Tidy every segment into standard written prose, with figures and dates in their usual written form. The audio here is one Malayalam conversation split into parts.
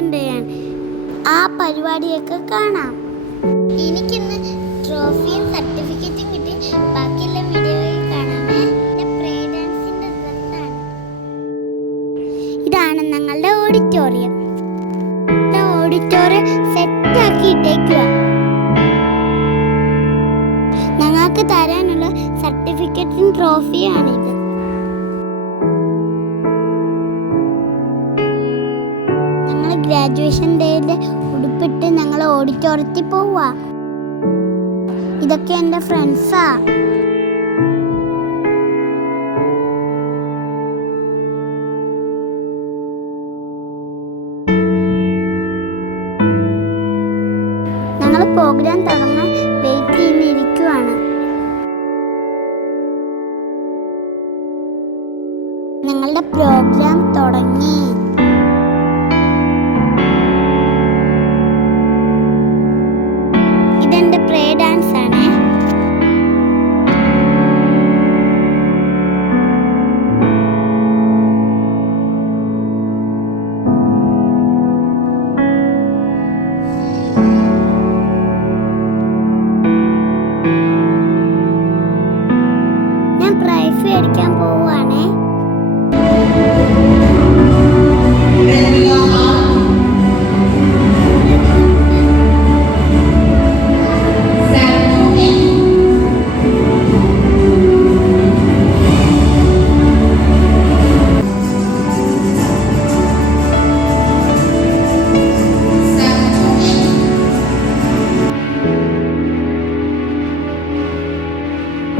ഗ്രാജുവേഷൻ ഡേ ആണ്. ആ പരിപാടിയൊക്കെ കാണാം. എനിക്കിന്ന് ട്രോഫിയും സർട്ടിഫിക്കറ്റും കിട്ടി. ബാക്കിയുള്ള വീഡിയോയിൽ കാണാമേ. ഇതാണ് ഞങ്ങളുടെ ഓഡിറ്റോറിയം. Auditorium set ആക്കിയിട്ടേക്കുക. ഞങ്ങൾക്ക് തരാനുള്ള സർട്ടിഫിക്കറ്റും ട്രോഫിയാണിത്. ഞങ്ങൾ ഗ്രാജുവേഷൻ ഡേയിലെ ഉടുപ്പിട്ട് ഞങ്ങൾ ഓഡിറ്റോറിയത്തിൽ പോവാ. ഇതൊക്കെ എൻ്റെ ഫ്രണ്ട്സാ. ഞങ്ങൾ പ്രോഗ്രാം തുടങ്ങാൻ വെയിറ്റ് ചെയ്യുന്നിരിക്കുവാണ്. ഞങ്ങളുടെ പ്രോഗ്രാം തുടങ്ങി. ഇതെന്റെ പ്രേ ഡാൻസ് ആണ്. ഞാൻ പ്രൈസ് മേടിക്കാൻ പോവാണേ.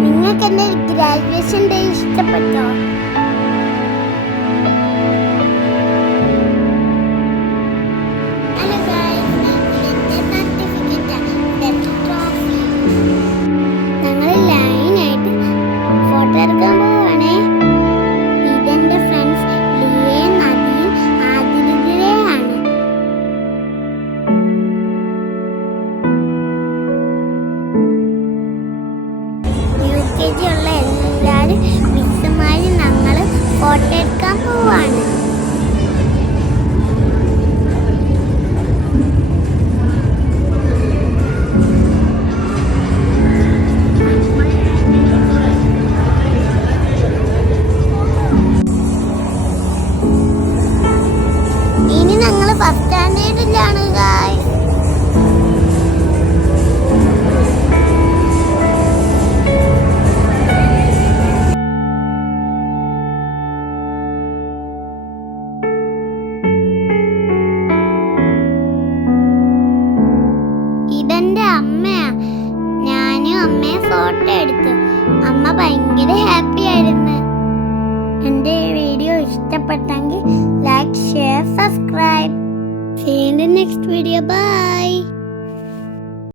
നിങ്ങൾക്ക് എൻ്റെ ഗ്രാജുവേഷൻ ഡേ ഇഷ്ടപ്പെട്ടോ? ഞങ്ങൾ ലൈനായിട്ട് ഫോട്ടോ എടുക്കാൻ പോവാണേ. ഇതെന്റെ ഫ്രണ്ട്സ് ലിയയും നദിയും ആതിരയാണ്. UKG ഉള്ള എല്ലാവരും മിസ്സുമാരും ഞങ്ങൾ ഫോട്ടോ എടുക്കാൻ പോവാണ്. ഇനി ഞങ്ങൾ ഫസ്റ്റ് സ്റ്റാൻഡേർഡിലാണ് ഗായ്സ്. ഇതെന്റെ അമ്മയാ. ഞാനും അമ്മയെ ഫോട്ടോ എടുത്തു. അമ്മ ഭയങ്കര ഹാപ്പി ആയിരുന്നു. എൻ്റെ വീഡിയോ ഇഷ്ടപ്പെട്ടെങ്കിൽ like, share, subscribe. See you in the next video. Bye.